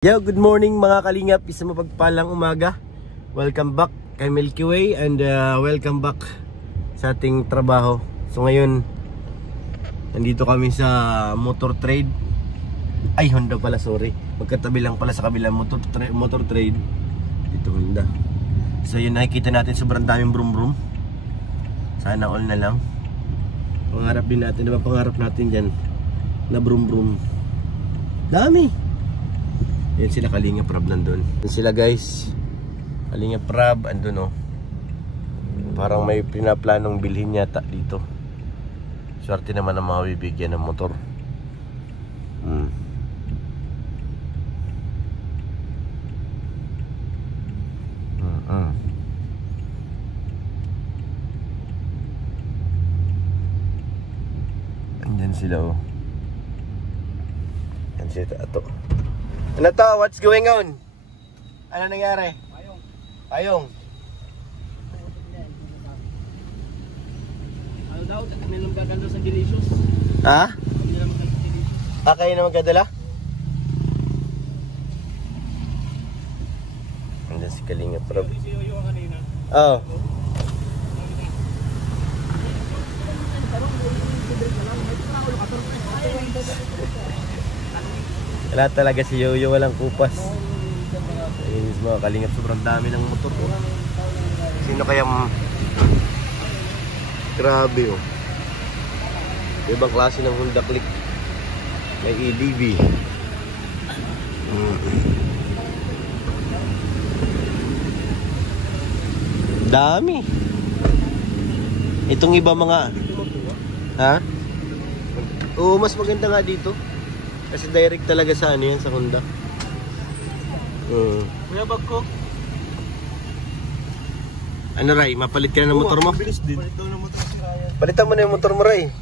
Yo, good morning mga kalingap, isang mapagpalang umaga. Welcome back kay Milky Way and welcome back sa ating trabaho. So ngayon, nandito kami sa motor trade. Ay, Honda pala, sorry. Magkatabi lang pala sa kabilang motor trade. Dito Honda. So yun, nakikita natin sobrang daming brum brum. Sana all na lang. Pangarap din natin, diba pangarap natin dyan na brum brum. Dami. Yan sila Kalinga Prab nandun. Yan sila guys. Kalinga Prab andun oh. Parang may pinaplanong bilhin yata dito. Swerte naman ang mga bibigyan ng motor. Andyan sila oh. Yan sila ato. Ano to? What's going on? Ano nangyari? Payong. Ano daw? Nilang gaganda sa Delicious. Ha? Kayo na magdadala? Andiyan si Kalinga Prab. Oo. Wala talaga si Yoyo, walang kupas. Ayun mga kalingap, sobrang dami ng motor ko. Sino kaya grabe oh. Ibang klase ng Honda Click. May EDV. Dami. Itong iba mga ha? Oo, mas maganda nga dito. Kasi direct talaga sa ano yan, sa Honda. Kuya, bag ko. Ano Ray, mapalit ka na ng motor mo? Bilis din. Palit daw ng motor si Ryan. Palitan mo na yung motor mo Ray.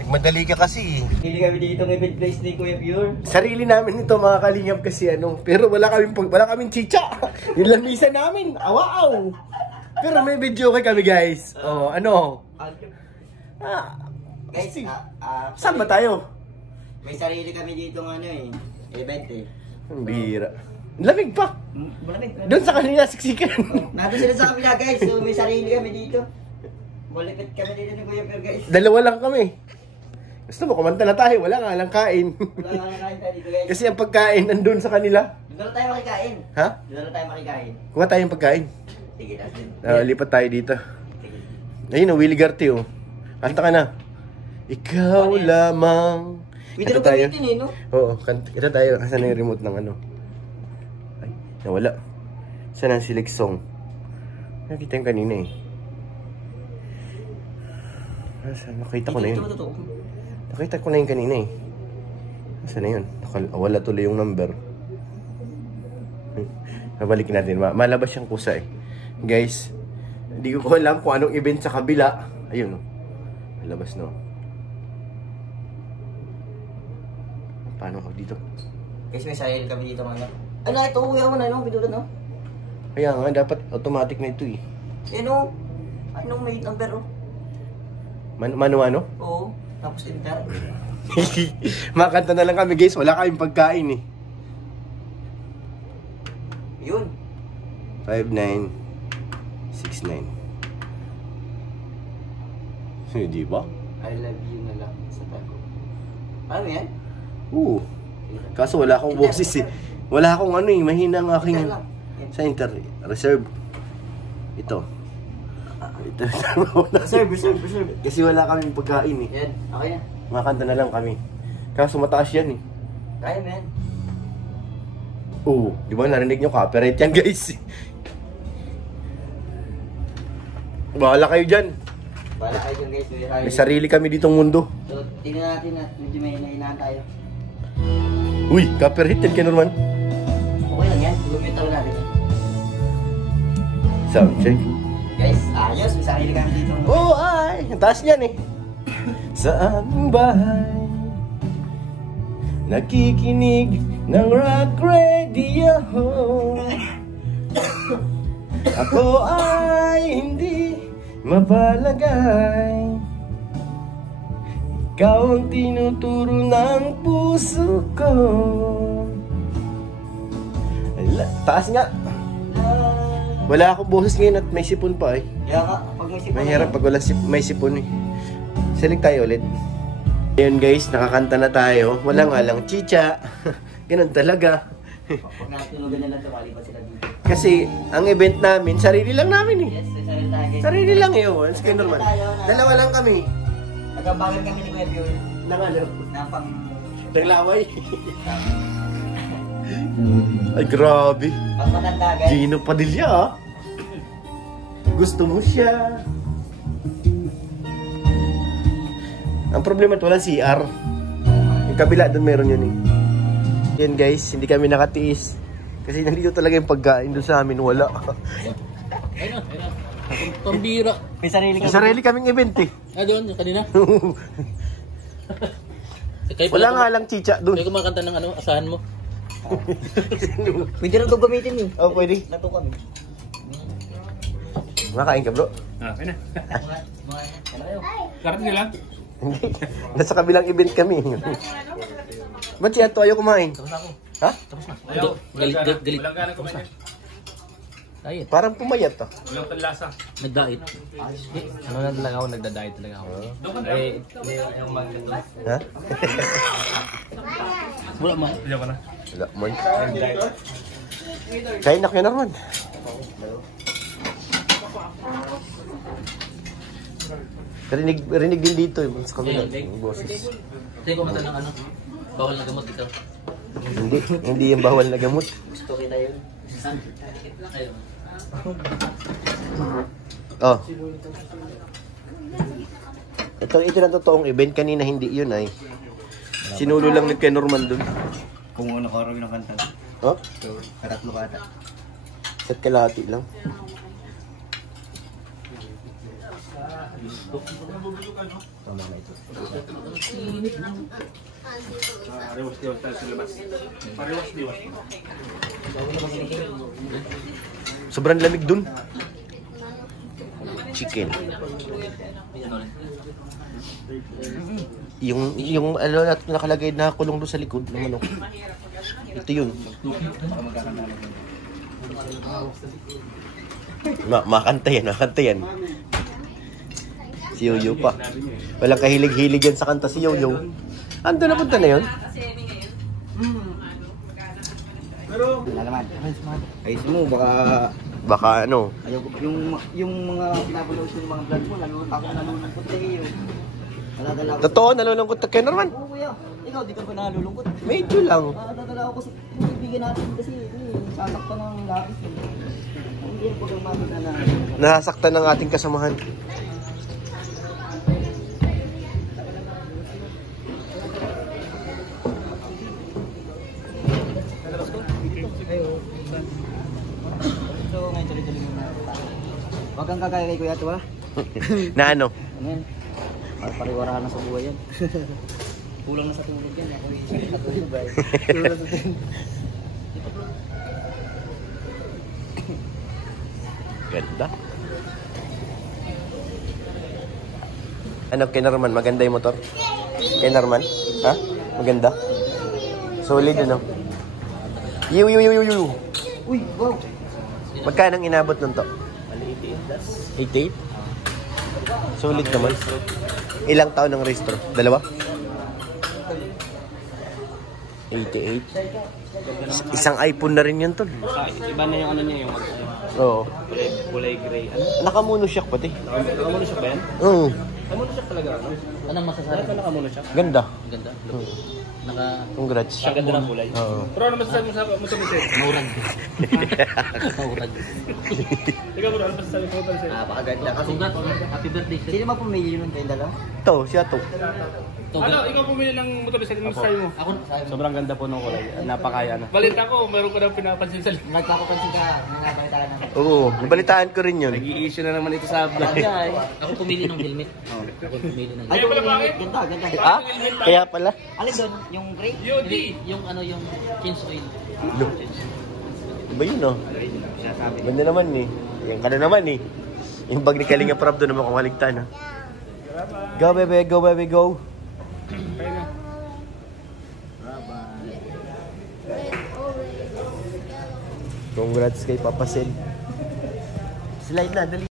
Nagmadali ka kasi. Hindi kami dito ng event place ni Kuya Pure. Sarili namin ito mga kalingap kasi ano. Pero wala kaming chicha. Yung lamisa namin, awaaw. Pero may video kami guys. Oh, ano? Guys, saan ba tayo? may sarili kami dito ng ano eh. Event eh. Ang bira. Lamig pa. Malamig. Doon sa kanila siksikan. Nandun sila sa kabila guys. So may sarili kami dito. Malipit kami dito ni Kuya Pure guys. Dalawa lang kami. Gusto mo, kumanta na tayo. Wala nga lang kain. Wala nga nakain tayo dito guys. Kasi ang pagkain nandun sa kanila. Doon na tayo makikain. Ha? Doon na tayo makikain. Kuha tayong pagkain. Sige, tas din. Lipat tayo dito. Sige. Ayun, Willie Garte oh. Kanta ka na. Ikaw lamang. Video Kanta tayo. gamitin eh, no? Oo, kanta tayo. Kasi na yung remote ng ano. Ay, nawala. Saan ang select song? Nakita yung kanina eh. Saan? Nakita ko na yun. Nakita ko na yung kanina eh. Saan na yun? Wala tuloy yung number. Nabalik natin. Malabas siyang kusa eh. Guys, hindi ko alam kung anong event sa kabila. Ayun oh. Malabas no. Paano ako dito? Guys, may sarili kami dito mga. Ano ito? Uwi ako na no? Bidutan no? Kaya nga, dapat automatic na ito eh. Ano? Anong may number oh? Mano-ano? Oo. Tapos enter. Makanta na lang kami guys, wala kaming pagkain eh. Yun. 5969. Di ba? I love you na lang sa tago. Ano yan? Oo. Kaso wala akong boses eh. Wala akong ano eh, mahina ang aking sa reserve. Ito. Reserve. Kasi wala kaming pagkain eh. Yan, okay na. Makanta na lang kami. Kaso mataas yan eh. Kaya man. Oo. Di ba narinig nyo? Copyright yan guys. Bahala kayo dyan. Wala kayo dyan guys. May sarili kami ditong mundo. So, tingnan natin na medyo may hinahinaan tayo. Uy, copyright yan kay Norman. Okay lang yan. Gumit lang natin. Sound check. Guys, ayos. May sarili kami dito. Oo, ay. Ang taas niyan eh. Sa aming bahay nakikinig ng rock radio. Ako ay hindi mapalagay. Ikaw ang tinuturo ng puso ko. Taas nga. Wala akong boses ngayon at may sipon pa eh. Kaya ka, pag may sipon. Mahirap pag wala may sipon eh. Salig tayo ulit. Ayun guys, nakakanta na tayo. Wala nga lang chicha. Ganun talaga. Pag natunugan na lang tumali pa sila dito. Kasi ang event namin, sarili lang namin eh. Yes, sarili tayo guys. Sarili lang eh. Oh. It's kind normal. Dalawa lang kami. Nagkabagan kami ni Kuya Biol. Nang ano? Na pang... Naglaway. Ay grabe. Pang matanda guys. Gino Padilla ah. Gusto mo siya. Ang problema ito, walang CR. Yung kabila doon meron yun eh. Yan guys, hindi kami nakatiis. Kasi nandito talaga yung pagkain doon sa amin, wala. Ayun na. Pambira. May sarili May sarili kaming event eh. Doon, yung kanina. Wala nga lang chicha doon. Kayo kumakanta ng ano, asahan mo. Pwede rin ito gamitin eh. Oh, pwede. Nato kami. Makain ka bro. Okay na. Karat nila? Hindi. Nasa kabilang event kami. Ba't siya to ayaw kumain? Tapos na ako. Ha? Tapos na. Galit. Walang gana kumain. Diet. Parang pumayat to. Walang panlasa. Nag-diet. Ano na talaga ako, nagda-diet talaga ako. Yung maganda. Ha? Wala mo. Diyan ka na. Wala mo. Kain na kayo naman. Rinig din dito yung sa kabila. Yung boses. Hindi ko mata ng ano. Bawal na gamot ito. Hindi yung bawal na gamot. Gusto kita yun. Ayun. Oh. Ito na totoong event. Kanina hindi yun ay. Sinulo lang ni kay Norman dun. Kung ano ka rin ng kanta. Oh? So, katatlo ka ata. Set kalahati lang. Tama na ito. Rewas-diwas tayo sa labas. Parewas-diwas. Sobrang lamig dun. Chicken. Yung ano nakalagay na kulong doon sa likod ng manok. Ito yun. Makanta yan. Si Yoyo pa. Walang kahilig-hilig yan sa kanta si Yoyo. Ando na punta na yun? Wala naman. Ayos mo, Baka ano. ayaw ko. Yung mga pinapanood yung mga vlog mo, ako nalulungkot na iyo. Nadadala ko. Totoo, nalulungkot ka kayo naman. Oo kuya, ikaw di ka pa nalulungkot. Medyo lang. Nadadala ako kasi bibigyan natin kasi sasaktan ng lapis. Hindi po kang mabot na Nasasaktan ng ating kasamahan. So ngayon tuloy-tuloy mo na. Huwag kang kagaya kay Kuya Tuwa. Na ano? Ano yan? Pariwara na sa buhay yan. Kulang na sa tulog yan. Ako yung natulog. Kulang sa tulog. Ganda. Ano, kay Norman, maganda yung motor? Kay Norman? Ha? Maganda? Solid ano? Yu. Uy, wow! Magkano ang inabot nun to? 88? Solid naman. Ilang taon ng restro? Dalawa? 88? Isang iPhone na rin yun tol. Iba na yung ano niya, yung Oo. kulay gray. Ano? Nakamono shock pati. Nakamuno siya ba yan? Oo. Nakamuno siya talaga. Ano? Anong masasabi? Bakit nakamuno siya? Ganda. Ang ganda. Congrats. Ang ganda ng kulay. Oo. Pero ano masasabi mo sa motorbike? Maurag. Maurag. Ikaw bro, ano masasabi mo sa Napakaganda kasi. Congrats. Happy birthday. Sino ba pumili nun kayong dalawa? Ito, siya to. Ano, ikaw pumili ng motorbike, ano masasabi mo? Ako sabi mo. Sobrang ganda po ng kulay. Napakaya na. Balita ko, meron ko na pinapansin sa likod. Nagpapapansin ka, nangabalitaran namin. Oo, nabalitaan ko rin yun. Nag-i-issue na naman ito sa vlog. Ako pumili ng helmet. Ako pumili ng Ay, Kaya pala bakit? ganda, ganda. Ah? Kaya pala? Alin doon? Yung gray? Yodi! yung ano yung change oil. No. Iba yun oh. Ganda naman eh. Yan ka na naman eh. Yung bag ni Kalinga Prab doon naman kung haligtan ha. Go baby, go baby, go. Kaya na. Congrats kay Papa Sel. Slide na, dali.